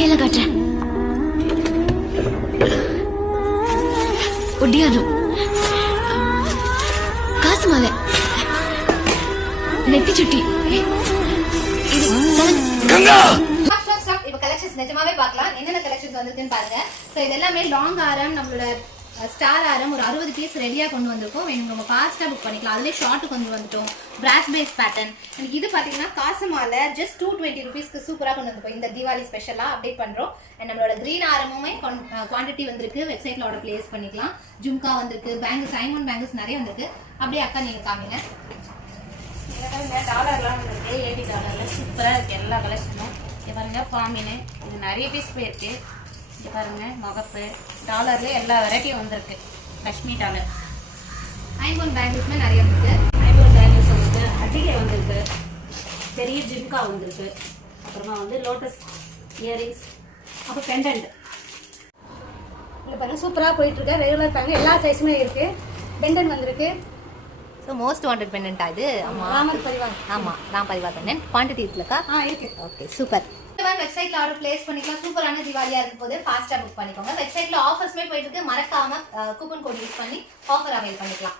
கையெல்லாம் காட்டுறேன். ஒட்டியானம், காசு மாலை, நெத்தி சுட்டி, நிஜமாவே பார்க்கலாம் என்னென்ன கலெக்ஷன்ஸ் வந்திருக்குன்னு பாருங்க. ஸோ இது எல்லாமே லாங் ஆரம், நம்மளோட ஸ்டார் ஆரம் ஒரு 60 பீஸ் ரெடியாக கொண்டு வந்திருக்கோம். வேணும் நம்ம ஃபாஸ்ட்டாக புக் பண்ணிக்கலாம். அதுலேயே ஷார்ட்டு கொண்டு வந்துட்டோம். பிராஸ் பேஸ் பேட்டர்ன். எனக்கு இது பார்த்தீங்கன்னா காசு மாலை ஜஸ்ட் 220 ருபீஸ்க்கு சூப்பராக கொண்டு வந்திருக்கோம். இந்த தீபாவளி ஸ்பெஷலாக அப்டேட் பண்ணுறோம். அண்ட் நம்மளோட க்ரீன் ஆரமுமே குவான்டிட்டி வந்திருக்கு. வெப்சைட்டில் ஆர்டர் பிளேஸ் பண்ணிக்கலாம். ஜும்கா வந்திருக்கு, பேங்கிள்ஸ், சைமன் பேங்கிள்ஸ் நிறைய வந்திருக்கு. அப்படியே அக்கா நீங்கள் காமிங்க. டாலர்லாம் வந்துருக்கு. $80 சூப்பராக இருக்குது எல்லா கலெக்ஷனும். இது பாருங்க பாம்பின்னு, இது நிறைய பீஸ் போயிருக்கு. இது பாருங்க முகப்பு டாலர்ல எல்லா வெரைட்டியும் வந்திருக்கு. லக்ஷ்மி டாலர். ஐம்பொன் பேங்கிள்ஸுமே நிறைய வந்திருக்கு. ஐம்பொன் பேங்கிள்ஸ் வந்திருக்கு. அதிகை வந்திருக்கு. பெரிய ஜிம்கா வந்திருக்கு. அப்புறமா வந்து லோட்டஸ் இயரிங்ஸ், அப்புறம் பெண்டன்ட். இல்லை பாருங்கள் சூப்பராக போயிட்டுருக்கு. ரெகுலர் பேங்கிள் எல்லா சைஸுமே இருக்குது. பெண்டன் வந்திருக்கு. ஸோ மோஸ்ட் வாண்டட் பெண்டன்ட்டா இது? ஆமாம், ராமர் பரிவார். ஆமாம், ராம் பரிவார் பெண்டன்ட். குவான்டிட்டி இருக்குல்லக்கா? இருக்குது. Okay, super. வெப்சைட்ல ஆர்டர் பிளேஸ் பண்ணிக்கலாம். சூப்பரான தீபாவளியா இருக்கும் போது ஃபாஸ்டா புக் பண்ணிக்கோங்க. வெப்சைட்ல ஆஃபர்ஸ்மே போயிட்டு இருக்கு. மறக்காம கூப்பன் கோட் யூஸ் பண்ணி ஆஃபர் அவைல் பண்ணிக்கலாம்.